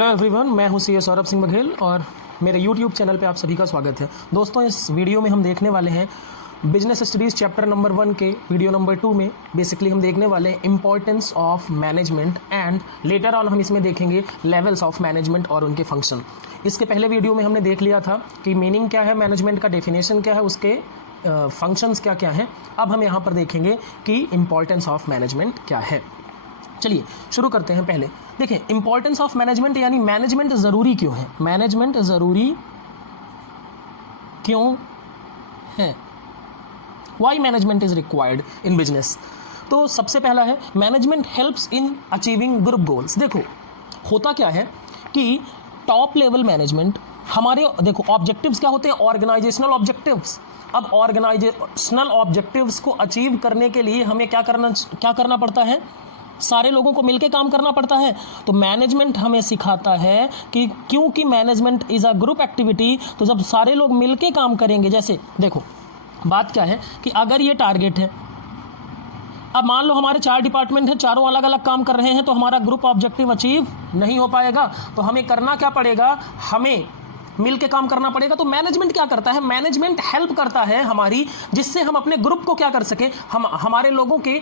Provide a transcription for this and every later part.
Hello everyone, मैं हूं CA Saurabh Singh Baghel और मेरे यूट्यूब चैनल पे आप सभी का स्वागत है। दोस्तों, इस वीडियो में हम देखने वाले हैं बिजनेस स्टडीज़ चैप्टर नंबर 1 के वीडियो नंबर 2 में बेसिकली हम देखने वाले हैं importance of management and later on हम इसमें देखेंगे लेवल्स ऑफ मैनेजमेंट और उनके फंक्शन। इसके पहले वीडियो में हमने देख लिया था कि मीनिंग क्या है मैनेजमेंट का, डेफिनेशन क्या है, उसके फंक्शंस क्या क्या हैं। अब हम यहाँ पर देखेंगे कि इंपॉर्टेंस ऑफ मैनेजमेंट क्या है। चलिए शुरू करते हैं। पहले देखें इंपॉर्टेंस ऑफ मैनेजमेंट, यानी मैनेजमेंट ज़रूरी क्यों है। मैनेजमेंट ज़रूरी क्यों है, why management is required in business. तो सबसे पहला है management helps in achieving group goals. देखो होता क्या है कि टॉप लेवल मैनेजमेंट हमारे, देखो ऑब्जेक्टिव्स क्या होते हैं, ऑर्गेनाइजेशनल ऑब्जेक्टिव्स। अब ऑर्गेनाइजेशनल ऑब्जेक्टिव्स को अचीव करने के लिए हमें क्या करना पड़ता है, सारे लोगों को मिलकर काम करना पड़ता है। तो मैनेजमेंट हमें सिखाता है कि क्योंकि management is a group activity, तो जब सारे लोग मिलकर काम करेंगे, जैसे देखो बात क्या है कि अगर ये टारगेट है, अब मान लो हमारे 4 डिपार्टमेंट हैं, चारों अलग अलग काम कर रहे हैं, तो हमारा ग्रुप ऑब्जेक्टिव अचीव नहीं हो पाएगा। तो हमें करना क्या पड़ेगा, हमें मिलके काम करना पड़ेगा। तो मैनेजमेंट क्या करता है, मैनेजमेंट हेल्प करता है हमारी, जिससे हम अपने ग्रुप को क्या कर सके, हम हमारे लोगों के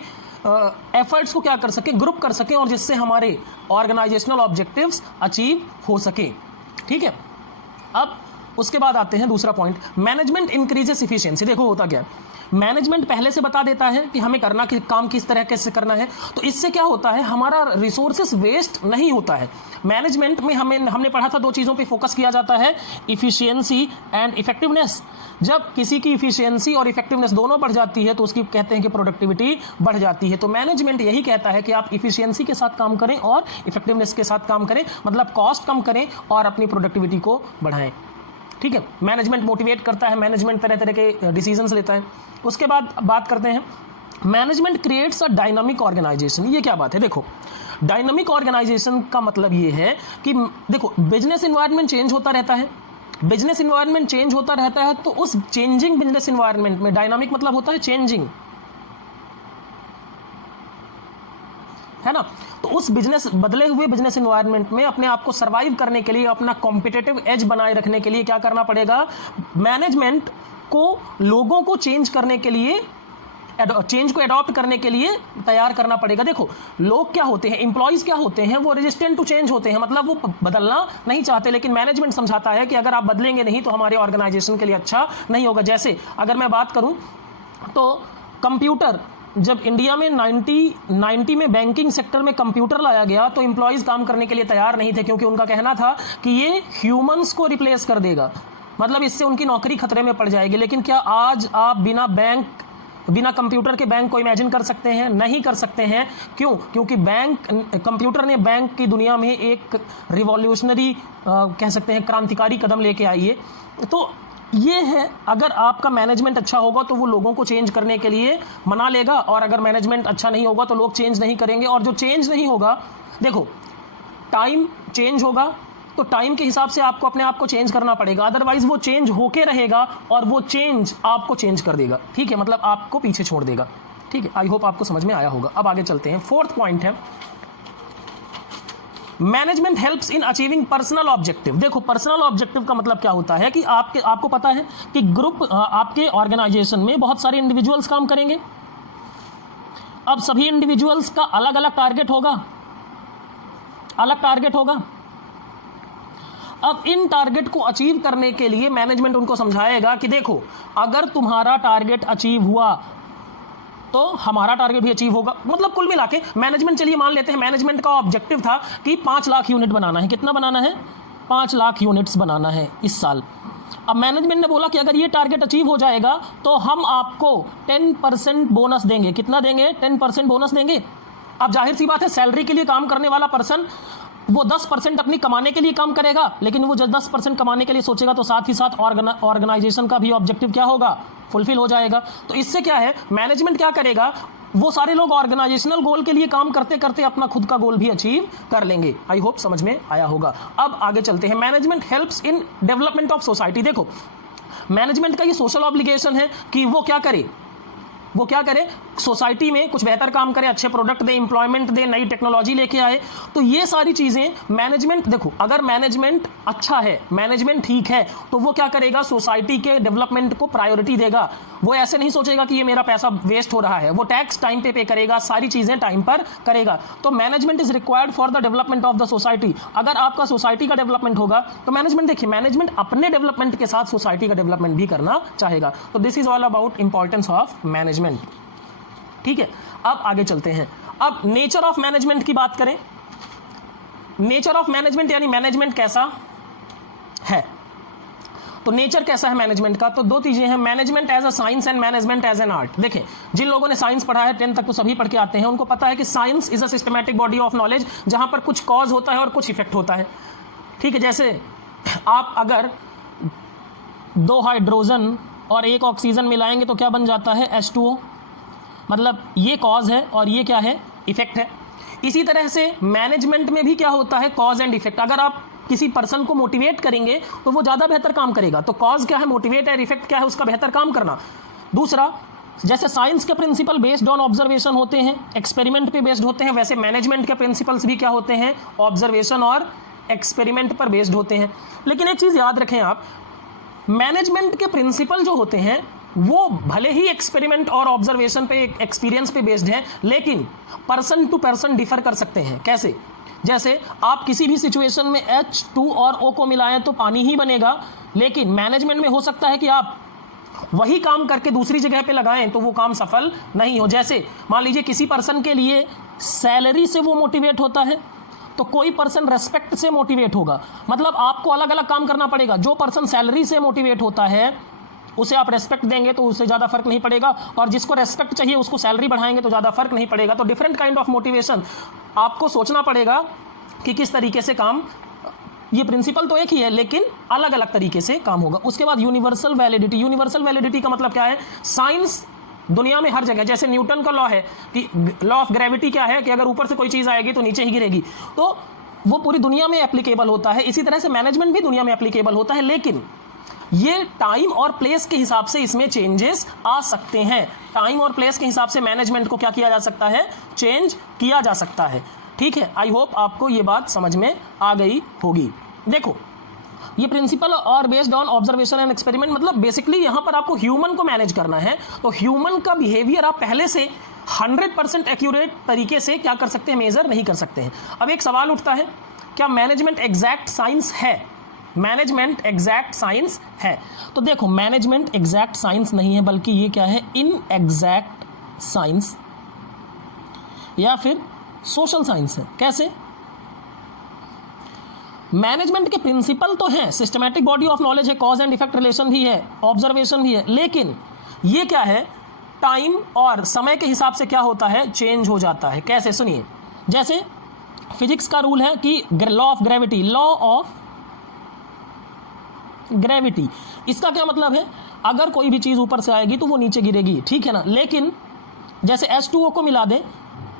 एफर्ट्स को क्या कर सके, ग्रुप कर सके, और जिससे हमारे ऑर्गेनाइजेशनल ऑब्जेक्टिव्स अचीव हो सके। ठीक है, अब उसके बाद आते हैं दूसरा पॉइंट, मैनेजमेंट इंक्रीजेस इफिशिएंसी। देखो होता क्या है, मैनेजमेंट पहले से बता देता है कि हमें करना कि काम किस तरह कैसे करना है, तो इससे क्या होता है, हमारा रिसोर्सेस वेस्ट नहीं होता है। मैनेजमेंट में हमने पढ़ा था 2 चीज़ों पे फोकस किया जाता है, इफिशियंसी एंड इफेक्टिवनेस। जब किसी की इफिशियंसी और इफेक्टिवनेस दोनों बढ़ जाती है तो उसकी कहते हैं कि प्रोडक्टिविटी बढ़ जाती है। तो मैनेजमेंट यही कहता है कि आप इफिशियंसी के साथ काम करें और इफेक्टिवनेस के साथ काम करें, मतलब कॉस्ट कम करें और अपनी प्रोडक्टिविटी को बढ़ाएं। ठीक है, मैनेजमेंट मोटिवेट करता है, मैनेजमेंट तरह तरह के डिसीजंस लेता है। उसके बाद बात करते हैं management creates a dynamic organisation. ये क्या बात है, देखो डायनामिक ऑर्गेनाइजेशन का मतलब ये है कि देखो बिजनेस इन्वायरमेंट चेंज होता रहता है, बिजनेस इन्वायरमेंट चेंज होता रहता है, तो उस चेंजिंग बिजनेस इन्वायरमेंट में डायनामिक मतलब होता है चेंजिंग, है ना। तो उस बदले हुए बिजनेस इन्वायरमेंट में अपने आप को सरवाइव करने के लिए, अपना कॉम्पिटिटिव एज बनाए रखने के लिए क्या करना पड़ेगा, मैनेजमेंट को लोगों को चेंज करने के लिए, चेंज को अडॉप्ट करने के लिए तैयार करना पड़ेगा। देखो लोग क्या होते हैं, एम्प्लॉइज क्या होते हैं, वो रेजिस्टेंट टू चेंज होते हैं, मतलब वो बदलना नहीं चाहते, लेकिन मैनेजमेंट समझाता है कि अगर आप बदलेंगे नहीं तो हमारे ऑर्गेनाइजेशन के लिए अच्छा नहीं होगा। जैसे अगर मैं बात करूं तो कंप्यूटर, जब इंडिया में 90 में बैंकिंग सेक्टर में कंप्यूटर लाया गया तो एम्प्लॉइज काम करने के लिए तैयार नहीं थे, क्योंकि उनका कहना था कि ये ह्यूमंस को रिप्लेस कर देगा, मतलब इससे उनकी नौकरी खतरे में पड़ जाएगी। लेकिन क्या आज आप बिना कंप्यूटर के बैंक को इमेजिन कर सकते हैं? नहीं कर सकते हैं। क्यों? क्योंकि कंप्यूटर ने बैंक की दुनिया में एक रिवॉल्यूशनरी कह सकते हैं क्रांतिकारी कदम लेके आई है। तो ये है, अगर आपका मैनेजमेंट अच्छा होगा तो वो लोगों को चेंज करने के लिए मना लेगा, और अगर मैनेजमेंट अच्छा नहीं होगा तो लोग चेंज नहीं करेंगे। और जो चेंज नहीं होगा, देखो टाइम चेंज होगा तो टाइम के हिसाब से आपको अपने आप को चेंज करना पड़ेगा, अदरवाइज वो चेंज होके रहेगा और वो चेंज आपको चेंज कर देगा। ठीक है, मतलब आपको पीछे छोड़ देगा। ठीक है, आई होप आपको समझ में आया होगा। अब आगे चलते हैं। 4th पॉइंट है management helps in achieving personal objective. देखो पर्सनल ऑब्जेक्टिव का मतलब क्या होता है कि आपको पता है कि ग्रुप, आपके ऑर्गेनाइजेशन में बहुत सारे इंडिविजुअल्स काम करेंगे। अब सभी इंडिविजुअल्स का अलग अलग टारगेट होगा। अब इन टारगेट को अचीव करने के लिए मैनेजमेंट उनको समझाएगा कि देखो अगर तुम्हारा टारगेट अचीव हुआ तो हमारा टारगेट भी अचीव होगा। मतलब कुल मिला के मैनेजमेंट, चलिए मान लेते हैं मैनेजमेंट का ऑब्जेक्टिव था कि 5 लाख यूनिट बनाना है। कितना बनाना है? 5 लाख यूनिट्स बनाना है इस साल। अब मैनेजमेंट ने बोला कि अगर ये टारगेट अचीव हो जाएगा तो हम आपको 10% बोनस देंगे। कितना देंगे? 10% बोनस देंगे। अब जाहिर सी बात है, सैलरी के लिए काम करने वाला पर्सन वो 10% अपनी कमाने के लिए काम करेगा, लेकिन वो जब 10% कमाने के लिए सोचेगा तो साथ ही साथ ऑर्गेनाइजेशन का भी ऑब्जेक्टिव क्या होगा, फुलफिल हो जाएगा। तो इससे क्या है, मैनेजमेंट क्या करेगा, वो सारे लोग ऑर्गेनाइजेशनल गोल के लिए काम करते करते अपना खुद का गोल भी अचीव कर लेंगे। आई होप समझ में आया होगा। अब आगे चलते हैं। Management helps in development of society. देखो मैनेजमेंट का ये सोशल ऑब्लिगेशन है कि वो क्या करे, सोसाइटी में कुछ बेहतर काम करे, अच्छे प्रोडक्ट दे, इंप्लॉयमेंट दे, नई टेक्नोलॉजी लेके आए। तो ये सारी चीजें मैनेजमेंट, देखो अगर मैनेजमेंट अच्छा है, मैनेजमेंट ठीक है, तो वो क्या करेगा, सोसाइटी के डेवलपमेंट को प्रायोरिटी देगा। वो ऐसे नहीं सोचेगा कि ये मेरा पैसा वेस्ट हो रहा है, वो टैक्स टाइम पे करेगा, सारी चीजें टाइम पर करेगा। तो management is required for the development of the society. अगर आपका सोसाइटी का डेवलपमेंट होगा तो मैनेजमेंट, देखिए मैनेजमेंट अपने डेवलपमेंट के साथ सोसाइटी का डेवलपमेंट भी करना चाहेगा। तो this is all about importance of management. ठीक है, अब आगे चलते हैं। अब नेचर ऑफ मैनेजमेंट की बात करें। नेचर ऑफ मैनेजमेंट यानी मैनेजमेंट कैसा है, तो नेचर कैसा है मैनेजमेंट का, तो दो चीजें हैं, management as a science and management as an art. देखिए जिन लोगों ने साइंस पढ़ा है 10th तक तो सभी पढ़ के आते हैं, उनको पता है कि science is a systematic body of knowledge, जहां पर कुछ कॉज होता है और कुछ इफेक्ट होता है। ठीक है, जैसे आप अगर 2 हाइड्रोजन और 1 ऑक्सीजन मिलाएंगे तो क्या बन जाता है, H2O, मतलब ये कॉज है और ये क्या है, इफेक्ट है। इसी तरह से मैनेजमेंट में भी क्या होता है, कॉज एंड इफेक्ट। अगर आप किसी पर्सन को मोटिवेट करेंगे तो वो ज़्यादा बेहतर काम करेगा। तो कॉज क्या है, मोटिवेट है, इफेक्ट क्या है, उसका बेहतर काम करना। दूसरा, जैसे साइंस के प्रिंसिपल बेस्ड ऑन ऑब्जर्वेशन होते हैं, एक्सपेरिमेंट पे बेस्ड होते हैं, वैसे मैनेजमेंट के प्रिंसिपल्स भी क्या होते हैं, ऑब्जर्वेशन और एक्सपेरिमेंट पर बेस्ड होते हैं। लेकिन एक चीज़ याद रखें आप, मैनेजमेंट के प्रिंसिपल जो होते हैं वो भले ही एक्सपेरिमेंट और ऑब्जर्वेशन पे, एक्सपीरियंस पे बेस्ड है, लेकिन पर्सन टू पर्सन डिफर कर सकते हैं। कैसे, जैसे आप किसी भी सिचुएशन में H2 और O को मिलाएं तो पानी ही बनेगा, लेकिन मैनेजमेंट में हो सकता है कि आप वही काम करके दूसरी जगह पे लगाएं तो वो काम सफल नहीं हो। जैसे मान लीजिए किसी पर्सन के लिए सैलरी से वो मोटिवेट होता है, तो कोई पर्सन रेस्पेक्ट से मोटिवेट होगा। मतलब आपको अलग अलग काम करना पड़ेगा। जो पर्सन सैलरी से मोटिवेट होता है उसे आप रेस्पेक्ट देंगे तो उससे ज़्यादा फर्क नहीं पड़ेगा, और जिसको रेस्पेक्ट चाहिए उसको सैलरी बढ़ाएंगे तो ज़्यादा फर्क नहीं पड़ेगा। तो डिफरेंट काइंड ऑफ मोटिवेशन आपको सोचना पड़ेगा कि किस तरीके से काम, ये प्रिंसिपल तो एक ही है लेकिन अलग अलग तरीके से काम होगा। उसके बाद यूनिवर्सल वैलिडिटी। यूनिवर्सल वैलिडिटी का मतलब क्या है, साइंस दुनिया में हर जगह, जैसे न्यूटन का लॉ है कि लॉ ऑफ ग्रेविटी क्या है कि अगर ऊपर से कोई चीज़ आएगी तो नीचे ही गिरेगी, तो वो पूरी दुनिया में एप्लीकेबल होता है। इसी तरह से मैनेजमेंट भी दुनिया में एप्लीकेबल होता है, लेकिन ये टाइम और प्लेस के हिसाब से इसमें चेंजेस आ सकते हैं। टाइम और प्लेस के हिसाब से मैनेजमेंट को क्या किया जा सकता है, चेंज किया जा सकता है। ठीक है, आई होप आपको ये बात समझ में आ गई होगी। देखो ये प्रिंसिपल और based on observation and experiment, मतलब बेसिकली यहाँ पर आपको ह्यूमन को मैनेज करना है, तो ह्यूमन का बिहेवियर आप पहले से 100% एक्यूरेट तरीके से क्या कर सकते हैं, मेजर नहीं कर सकते हैं। अब एक सवाल उठता है, क्या मैनेजमेंट एग्जैक्ट साइंस है? मैनेजमेंट एग्जैक्ट साइंस है? तो देखो मैनेजमेंट एग्जैक्ट साइंस नहीं है, बल्कि ये क्या है, इन एग्जैक्ट साइंस या फिर सोशल साइंस है। कैसे? मैनेजमेंट के प्रिंसिपल तो हैं, सिस्टमैटिक बॉडी ऑफ नॉलेज है, कॉज एंड इफेक्ट रिलेशन भी है, ऑब्जर्वेशन भी है, लेकिन ये क्या है, टाइम और समय के हिसाब से क्या होता है, चेंज हो जाता है। कैसे? सुनिए, जैसे फिजिक्स का रूल है कि law of gravity, law of gravity, इसका क्या मतलब है, अगर कोई भी चीज़ ऊपर से आएगी तो वो नीचे गिरेगी, ठीक है ना। लेकिन जैसे H2O को मिला दें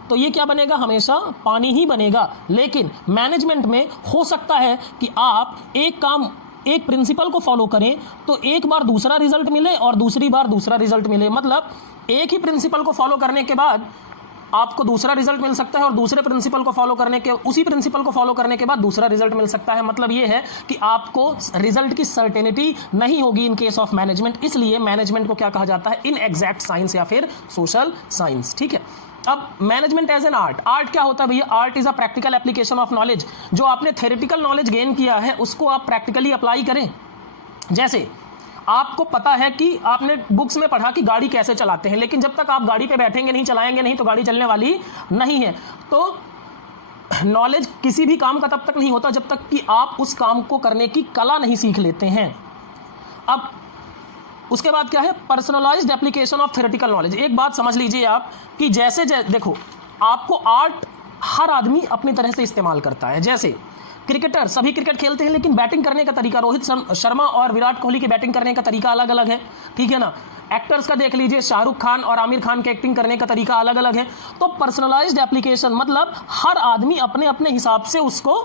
तो ये क्या बनेगा, हमेशा पानी ही बनेगा। लेकिन मैनेजमेंट में हो सकता है कि आप एक काम, एक प्रिंसिपल को फॉलो करें तो एक बार दूसरा रिजल्ट मिले और दूसरी बार दूसरा रिजल्ट मिले। मतलब एक ही प्रिंसिपल को फॉलो करने के बाद आपको दूसरा रिजल्ट मिल सकता है और दूसरे प्रिंसिपल को फॉलो करने के, उसी प्रिंसिपल को फॉलो करने के बाद दूसरा रिजल्ट मिल सकता है। मतलब ये है कि आपको रिजल्ट की सर्टेनिटी नहीं होगी इन केस ऑफ मैनेजमेंट। इसलिए मैनेजमेंट को क्या कहा जाता है, इन एग्जैक्ट साइंस या फिर सोशल साइंस। ठीक है, अब management as an art. Art क्या होता है भैया? Art is a practical application of knowledge. जो आपने थ्योरेटिकल नॉलेज गेन किया है उसको आप प्रैक्टिकली अप्लाई करें। जैसे आपको पता है कि आपने बुक्स में पढ़ा कि गाड़ी कैसे चलाते हैं, लेकिन जब तक आप गाड़ी पे बैठेंगे नहीं, चलाएंगे नहीं, तो गाड़ी चलने वाली नहीं है। तो नॉलेज किसी भी काम का तब तक नहीं होता जब तक कि आप उस काम को करने की कला नहीं सीख लेते हैं। अब उसके बाद क्या है, personalised application of theoretical knowledge. एक बात समझ लीजिए आप कि जैसे देखो, आपको आर्ट हर आदमी अपनी तरह से इस्तेमाल करता है। जैसे क्रिकेटर, सभी क्रिकेट खेलते हैं, लेकिन बैटिंग करने का तरीका, रोहित शर्मा और विराट कोहली की बैटिंग करने का तरीका अलग अलग है, ठीक है ना। एक्टर्स का देख लीजिए, शाहरुख खान और आमिर खान के एक्टिंग करने का तरीका अलग अलग है। तो पर्सनलाइज्ड एप्लीकेशन मतलब हर आदमी अपने अपने हिसाब से उसको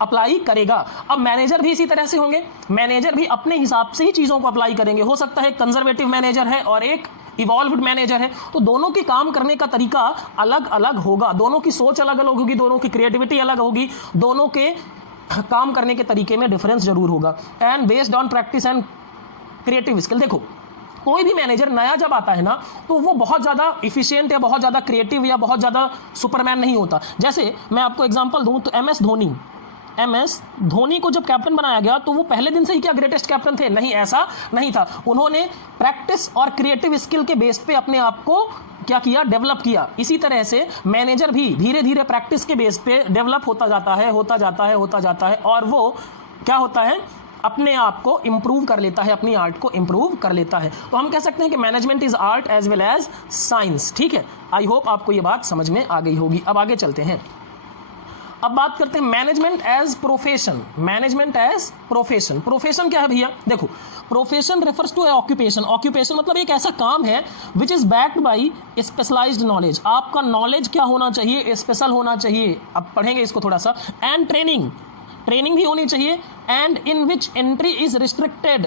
अप्लाई करेगा। अब मैनेजर भी इसी तरह से होंगे, मैनेजर भी अपने हिसाब से ही चीज़ों को अप्लाई करेंगे। हो सकता है एक कंजर्वेटिव मैनेजर है और एक इवॉल्व्ड मैनेजर है। तो दोनों के काम करने का तरीका अलग अलग होगा, दोनों की सोच अलग अलग होगी, दोनों की क्रिएटिविटी अलग होगी, दोनों के काम करने के तरीके में डिफरेंस जरूर होगा। And based on practice and creative skill. देखो कोई भी मैनेजर नया जब आता है ना तो वो बहुत ज़्यादा इफिशियंट या बहुत ज़्यादा क्रिएटिव या बहुत ज़्यादा सुपरमैन नहीं होता। जैसे मैं आपको एग्जांपल दूं तो एमएस धोनी को जब कैप्टन बनाया गया तो वो पहले दिन से ही क्या ग्रेटेस्ट कैप्टन थे? नहीं, ऐसा नहीं था। उन्होंने प्रैक्टिस और क्रिएटिव स्किल के बेस पे अपने आप को क्या किया? डेवलप किया। इसी तरह से मैनेजर भी धीरे धीरे प्रैक्टिस के बेस पे डेवलप होता जाता है और वो क्या होता है? अपने आप को इंप्रूव कर लेता है, अपनी आर्ट को इंप्रूव कर लेता है। तो हम कह सकते हैं कि management is art as well as science. ठीक है, आई होप आपको ये बात समझ में आ गई होगी। अब आगे चलते हैं, अब बात करते हैं management as profession. Management as profession, profession क्या है भैया? देखो profession refers to occupation. Occupation मतलब एक ऐसा काम है which is backed by specialised knowledge. आपका नॉलेज क्या होना चाहिए? स्पेशल होना चाहिए। अब पढ़ेंगे इसको थोड़ा सा। एंड ट्रेनिंग भी होनी चाहिए। And in which entry is restricted.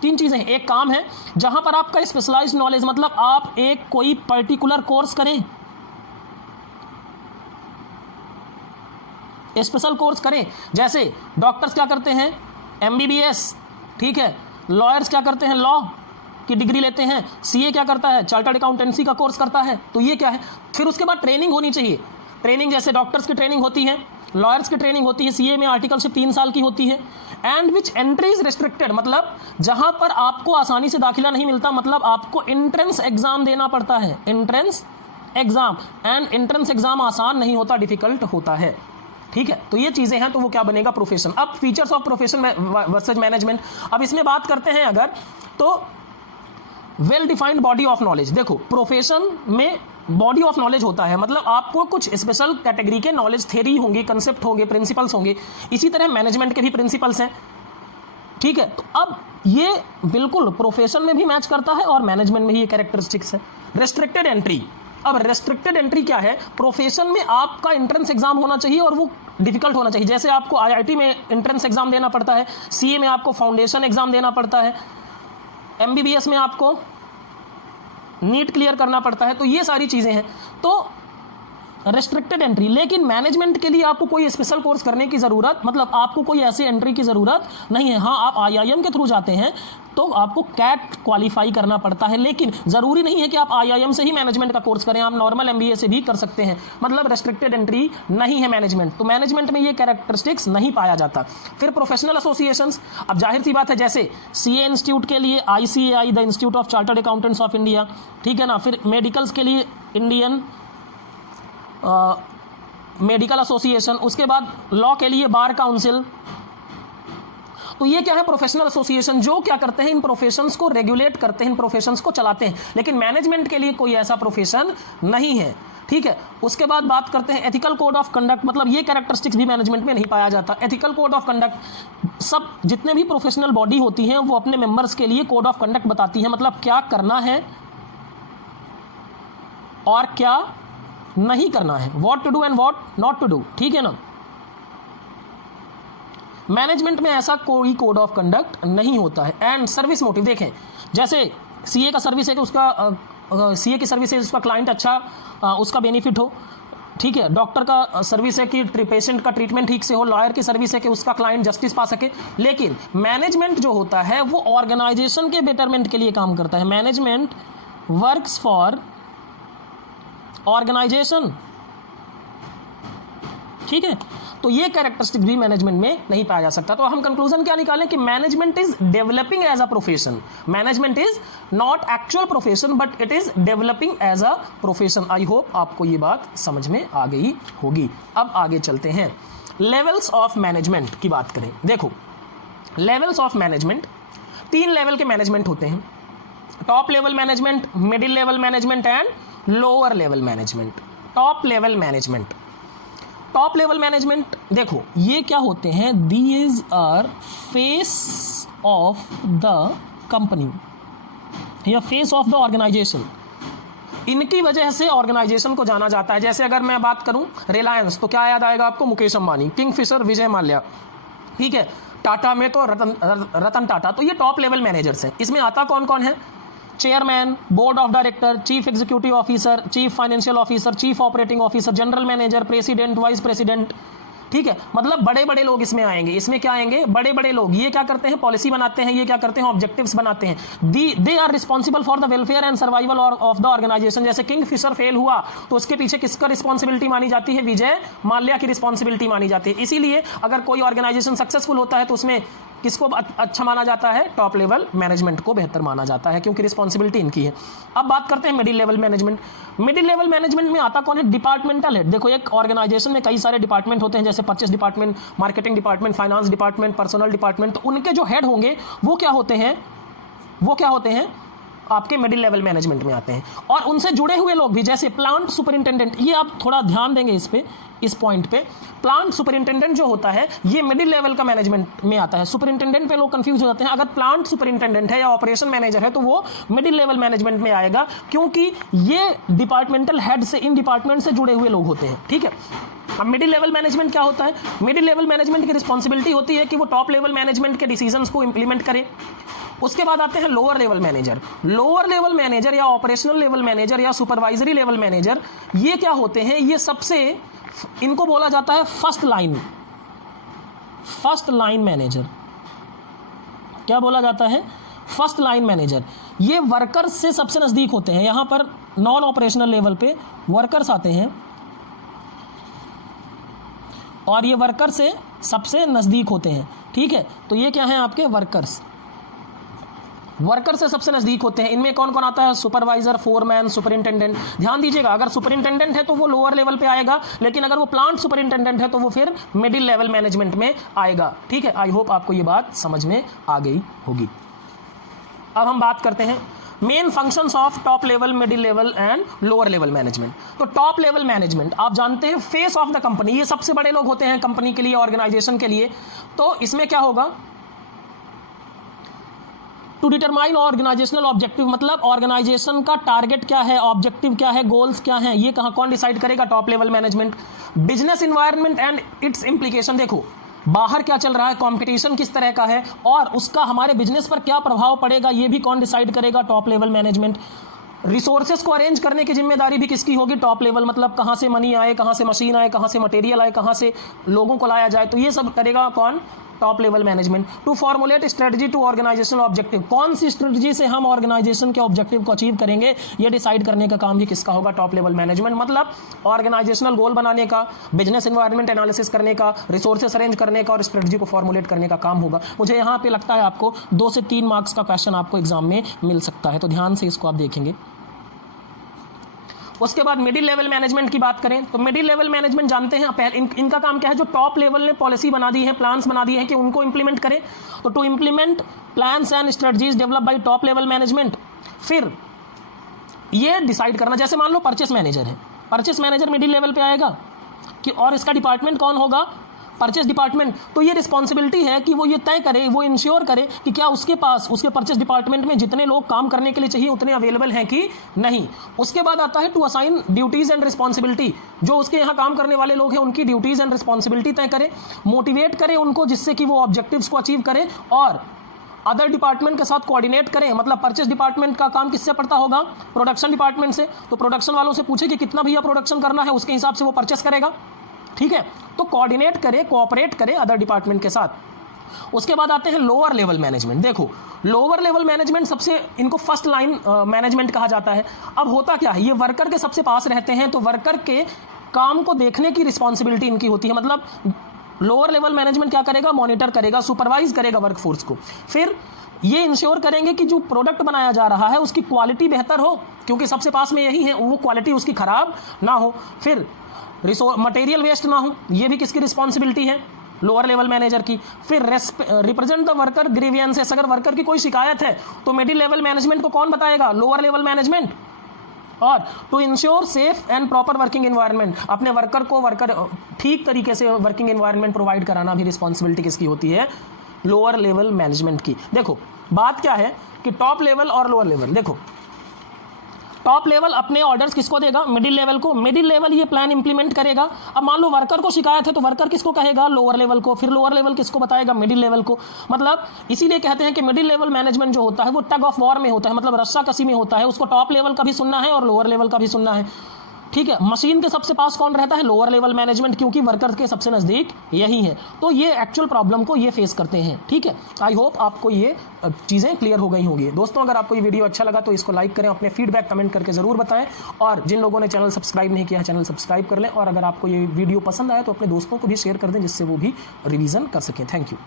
तीन चीजें हैं। एक काम है जहां पर आपका स्पेशलाइज्ड नॉलेज मतलब आप एक कोई पर्टिकुलर कोर्स करें, स्पेशल कोर्स करें। जैसे डॉक्टर्स क्या करते हैं? एमबीबीएस। ठीक है, लॉयर्स क्या करते हैं? लॉ की डिग्री लेते हैं। सीए क्या करता है? चार्टर्ड अकाउंटेंसी का कोर्स करता है। तो ये क्या है? फिर उसके बाद ट्रेनिंग होनी चाहिए। ट्रेनिंग जैसे डॉक्टर्स की ट्रेनिंग होती है, लॉयर्स की ट्रेनिंग होती है, सीए में आर्टिकलशिप 3 साल की होती है। And which entry is restricted मतलब जहां पर आपको आसानी से दाखिला नहीं मिलता, मतलब आपको एंट्रेंस एग्जाम देना पड़ता है। Entrance exam, and entrance exam आसान नहीं होता, डिफिकल्ट होता है। ठीक है, तो ये चीजें हैं, तो वो क्या बनेगा? प्रोफेशन। अब features of profession versus management, अब इसमें बात करते हैं अगर, तो well defined body of knowledge. देखो प्रोफेशन में बॉडी ऑफ नॉलेज होता है, मतलब आपको कुछ स्पेशल कैटेगरी के नॉलेज, थ्योरी होंगे, कंसेप्ट होंगे, प्रिंसिपल्स होंगे। इसी तरह मैनेजमेंट के भी प्रिंसिपल्स हैं। ठीक है, तो अब ये बिल्कुल प्रोफेशन में भी मैच करता है और मैनेजमेंट में ही ये कैरेक्टरिस्टिक्स है। रेस्ट्रिक्टेड एंट्री, अब रेस्ट्रिक्टेड एंट्री क्या है? प्रोफेशन में आपका एंट्रेंस एग्जाम होना चाहिए और वो डिफिकल्ट होना चाहिए। जैसे आपको आईआईटी में एंट्रेंस एग्जाम देना पड़ता है, सीए में आपको फाउंडेशन एग्जाम देना पड़ता है, एमबीबीएस में आपको नीट क्लियर करना पड़ता है। तो ये सारी चीजें हैं, तो रेस्ट्रिक्टेड एंट्री। लेकिन मैनेजमेंट के लिए आपको कोई स्पेशल कोर्स करने की जरूरत, मतलब आपको कोई ऐसी एंट्री की जरूरत नहीं है। हाँ, आप आईआईएम के थ्रू जाते हैं तो आपको कैट क्वालिफाई करना पड़ता है, लेकिन जरूरी नहीं है कि आप आईआईएम से ही मैनेजमेंट का कोर्स करें, आप नॉर्मल एमबीए से भी कर सकते हैं। मतलब रेस्ट्रिक्टेड एंट्री नहीं है मैनेजमेंट, तो मैनेजमेंट में ये कैरेक्टरिस्टिक्स नहीं पाया जाता। फिर प्रोफेशनल एसोसिएशंस, अब जाहिर सी बात है, जैसे सीए इंस्टीट्यूट के लिए ICAI, the institute of chartered accountants of India, ठीक है ना। फिर मेडिकल्स के लिए इंडियन मेडिकल एसोसिएशन, उसके बाद लॉ के लिए बार काउंसिल। तो ये क्या है? प्रोफेशनल एसोसिएशन, जो क्या करते हैं? इन प्रोफेशंस को रेगुलेट करते हैं, इन प्रोफेशंस को चलाते हैं। लेकिन मैनेजमेंट के लिए कोई ऐसा प्रोफेशन नहीं है। ठीक है, उसके बाद बात करते हैं एथिकल कोड ऑफ कंडक्ट, मतलब ये कैरेक्टरिस्टिक्स भी मैनेजमेंट में नहीं पाया जाता। एथिकल कोड ऑफ कंडक्ट, सब जितने भी प्रोफेशनल बॉडी होती हैं वो अपने मेंबर्स के लिए कोड ऑफ कंडक्ट बताती है, मतलब क्या करना है और क्या नहीं करना है, what to do and what not to do. ठीक है ना। मैनेजमेंट में ऐसा कोई कोड ऑफ कंडक्ट नहीं होता है। एंड सर्विस मोटिव, देखें जैसे सीए का सर्विस है कि उसका सीए की सर्विस है उसका क्लाइंट अच्छा उसका बेनिफिट हो। ठीक है, डॉक्टर का सर्विस है कि पेशेंट का ट्रीटमेंट ठीक से हो, लॉयर की सर्विस है कि उसका क्लाइंट जस्टिस पा सके। लेकिन मैनेजमेंट जो होता है वो ऑर्गेनाइजेशन के बेटरमेंट के लिए काम करता है। Management works for organisation. ठीक है, तो ये कैरेक्टरिस्टिक भी मैनेजमेंट में नहीं पाया जा सकता। तो हम कंक्लूजन क्या निकालें कि management is developing as a profession. Management is not actual profession but it is developing as a profession. I hope आपको ये बात समझ में आ गई होगी। अब आगे चलते हैं, लेवल्स ऑफ मैनेजमेंट की बात करें। देखो लेवल्स ऑफ मैनेजमेंट, 3 लेवल के मैनेजमेंट होते हैं, top level management, middle level management and lower level management. Top level management, top level management देखो ये क्या होते हैं? These are face of the company या फेस ऑफ द ऑर्गेनाइजेशन। इनकी वजह से ऑर्गेनाइजेशन को जाना जाता है। जैसे अगर मैं बात करूं रिलायंस, तो क्या याद आएगा आपको? मुकेश अंबानी, किंगफिशर विजय माल्या। ठीक है, टाटा में तो रतन टाटा। तो ये टॉप लेवल मैनेजर्स हैं। इसमें आता कौन कौन है? Chairman, board of director, chief executive officer, chief financial officer, chief operating officer, general manager, president, vice president, ठीक है, मतलब बड़े बड़े लोग इसमें आएंगे। इसमें क्या आएंगे? बड़े बड़े लोग। ये क्या करते हैं? पॉलिसी बनाते हैं। ये क्या करते हैं? ऑब्जेक्टिव्स बनाते हैं। They are responsible for the welfare and survival of the organisation. जैसे किंगफिशर फेल हुआ तो उसके पीछे किसका रिस्पॉन्सिबिलिटी मानी जाती है? विजय माल्या की रिस्पॉन्सिबिलिटी मानी जाती है। इसीलिए अगर कोई ऑर्गेनाइजेशन सक्सेसफुल होता है तो उसमें किसको अच्छा माना जाता है? टॉप लेवल मैनेजमेंट को बेहतर माना जाता है, क्योंकि रिस्पॉन्सिबिलिटी इनकी है। अब बात करते हैं middle level management. Middle level management में आता कौन है? Departmental head. देखो, एक ऑर्गेनाइजेशन में कई सारे डिपार्टमेंट होते हैं, जैसे purchase department, marketing department, finance department, personal department. तो उनके जो हेड होंगे वो क्या होते हैं? वो क्या होते हैं? आपके मिडिल लेवल मैनेजमेंट में आते हैं। और उनसे जुड़े हुए लोग भी, जैसे प्लांट सुपरिंटेंडेंट, ये आप थोड़ा ध्यान देंगे इस पॉइंट पे। प्लांट सुपरिंटेंडेंट जो होता है ये मिडिल लेवल का मैनेजमेंट में आता है। सुपरिंटेंडेंट पे लोग कंफ्यूज हो जाते हैं। अगर प्लांट सुपरिंटेंडेंट है या ऑपरेशन मैनेजर है तो वो मिडिल लेवल मैनेजमेंट में आएगा, क्योंकि ये डिपार्टमेंटल हेड से, इन डिपार्टमेंट से जुड़े हुए लोग होते हैं, ठीक है। अब मिडिल लेवल मैनेजमेंट क्या होता है? मिडिल लेवल मैनेजमेंट की रिस्पॉन्सिबिलिटी होती है कि वो टॉप लेवल मैनेजमेंट के डिसीजंस को इंप्लीमेंट करे। उसके बाद आते हैं lower level manager. Lower level manager या ऑपरेशनल लेवल मैनेजर या सुपरवाइजरी लेवल मैनेजर, ये क्या होते हैं? ये सबसे, इनको बोला जाता है फर्स्ट लाइन मैनेजर। क्या बोला जाता है? First line manager. ये वर्कर्स से सबसे नजदीक होते हैं। यहां पर नॉन ऑपरेशनल लेवल पे वर्कर्स आते हैं और ये वर्कर से सबसे नजदीक होते हैं, ठीक है। तो ये क्या है? आपके वर्कर से सबसे नजदीक होते हैं। इनमें कौन कौन आता है? Supervisor, foreman, superintendent. ध्यान दीजिएगा, अगर सुपरिंटेंडेंट है तो वो लोअर लेवल पे आएगा, लेकिन अगर वो प्लांट सुपरिंटेंडेंट है तो वो फिर मिडिल लेवल मैनेजमेंट में आएगा, ठीक है। आई होप आपको ये बात समझ में आ गई होगी। अब हम बात करते हैं main functions of top level, middle level and lower level management. तो टॉप लेवल मैनेजमेंट, आप जानते हैं, फेस ऑफ द कंपनी। ये सबसे बड़े लोग होते हैं कंपनी के लिए, ऑर्गेनाइजेशन के लिए। तो इसमें क्या होगा? टू डिटरमाइन ऑर्गेनाइजेशनल ऑब्जेक्टिव, मतलब ऑर्गेनाइजेशन का टारगेट क्या है, ऑब्जेक्टिव क्या है, गोल्स क्या हैं, ये कौन डिसाइड करेगा? Top level management. Business environment and it's implication. देखो, बाहर क्या चल रहा है, कंपटीशन किस तरह का है और उसका हमारे बिजनेस पर क्या प्रभाव पड़ेगा, ये भी कौन डिसाइड करेगा? Top level management. रिसोर्सेज को अरेंज करने की जिम्मेदारी भी किसकी होगी? Top level. मतलब कहाँ से मनी आए, कहाँ से मशीन आए, कहाँ से मटेरियल आए, कहाँ से लोगों को लाया जाए, तो ये सब करेगा कौन? Top level management. To formulate strategy to organisational objective, कौन सी स्ट्रेटजी से हम ऑर्गेनाइजेशन के ऑब्जेक्टिव को अचीव करेंगे, ये डिसाइड करने का काम भी किसका होगा? Top level management. मतलब ऑर्गेनाइजेशनल गोल बनाने का, बिजनेस एनवायरनमेंट एनालिसिस करने का, रिसोर्सेस अरेंज करने का और स्ट्रेटजी को फॉर्मुलेट करने का काम होगा। मुझे यहाँ पे लगता है आपको 2 से 3 मार्क्स का क्वेश्चन आपको एग्जाम में मिल सकता है, तो ध्यान से इसको आप देखेंगे। उसके बाद मिडिल लेवल मैनेजमेंट की बात करें तो मिडिल लेवल मैनेजमेंट जानते हैं इनका काम क्या है? जो टॉप लेवल ने पॉलिसी बना दी है, प्लान्स बना दिए हैं कि उनको इंप्लीमेंट करें। तो to implement plans and strategies develop by top level management. फिर ये डिसाइड करना, जैसे मान लो परचेस मैनेजर है, परचेस मैनेजर मिडिल लेवल पे आएगा कि, और इसका डिपार्टमेंट कौन होगा? Purchase department. तो ये रिस्पॉन्सिबिलिटी है कि वो ये तय करे, वो इंश्योर करे कि क्या उसके पास, उसके परचेस डिपार्टमेंट में जितने लोग काम करने के लिए चाहिए उतने अवेलेबल हैं कि नहीं। उसके बाद आता है to assign duties and responsibility, जो उसके यहाँ काम करने वाले लोग हैं उनकी ड्यूटीज एंड रिस्पॉन्सिबिलिटी तय करे, मोटिवेट करे उनको जिससे कि वो ऑब्जेक्टिव्स को अचीव करें, और अदर डिपार्टमेंट के साथ कोऑर्डिनेट करें। मतलब परचेस डिपार्टमेंट का काम किससे पड़ता होगा? प्रोडक्शन डिपार्टमेंट से। तो प्रोडक्शन वालों से पूछे कि कितना भैया प्रोडक्शन करना है, उसके हिसाब से वो परचेस करेगा, ठीक है। तो कोऑर्डिनेट करे, कोऑपरेट करे अदर डिपार्टमेंट के साथ। उसके बाद आते हैं लोअर लेवल मैनेजमेंट। देखो, लोअर लेवल मैनेजमेंट सबसे, इनको फर्स्ट लाइन मैनेजमेंट कहा जाता है। अब होता क्या है? ये वर्कर के सबसे पास रहते हैं, तो वर्कर के काम को देखने की रिस्पॉन्सिबिलिटी इनकी होती है। मतलब लोअर लेवल मैनेजमेंट क्या करेगा? मॉनिटर करेगा, सुपरवाइज करेगा वर्कफोर्स को। फिर ये इंश्योर करेंगे कि जो प्रोडक्ट बनाया जा रहा है उसकी क्वालिटी बेहतर हो, क्योंकि सबसे पास में यही है, वो क्वालिटी उसकी खराब ना हो। फिर मटेरियल वेस्ट ना हो, ये भी किसकी रिस्पॉन्सिबिलिटी है? लोअर लेवल मैनेजर की। फिर रिप्रेजेंट द वर्कर ग्रीवियंसेस, अगर वर्कर की कोई शिकायत है तो मिडिल लेवल मैनेजमेंट को कौन बताएगा? Lower level management. और to ensure safe and proper working environment, अपने वर्कर को ठीक तरीके से वर्किंग एनवायरनमेंट प्रोवाइड कराना भी रिस्पॉन्सिबिलिटी किसकी होती है? लोअर लेवल मैनेजमेंट की। देखो बात क्या है कि टॉप लेवल और लोअर लेवल, देखो टॉप लेवल अपने ऑर्डर्स किसको देगा, मिडिल लेवल को, मिडिल लेवल ये प्लान इंप्लीमेंट करेगा। अब मान लो वर्कर को शिकायत है तो वर्कर किसको कहेगा, लोअर लेवल को, फिर लोअर लेवल किसको बताएगा, मिडिल लेवल को। मतलब इसीलिए कहते हैं कि मिडिल लेवल मैनेजमेंट जो होता है वो टग ऑफ वॉर में होता है, मतलब रस्सा कसी में होता है, उसको टॉप लेवल का भी सुनना है और लोअर लेवल का भी सुनना है। ठीक है, मशीन के सबसे पास कौन रहता है, लोअर लेवल मैनेजमेंट, क्योंकि वर्कर के सबसे नज़दीक यही है। तो ये एक्चुअल प्रॉब्लम को ये फेस करते हैं। ठीक है, आई होप आपको ये चीज़ें क्लियर हो गई होंगी। दोस्तों अगर आपको ये वीडियो अच्छा लगा तो इसको लाइक करें, अपने फीडबैक कमेंट करके ज़रूर बताएं, और जिन लोगों ने चैनल सब्सक्राइब नहीं किया है चैनल सब्सक्राइब कर लें, और अगर आपको ये वीडियो पसंद आया तो अपने दोस्तों को भी शेयर कर दें जिससे वो भी रिवीजन कर सकें। Thank you.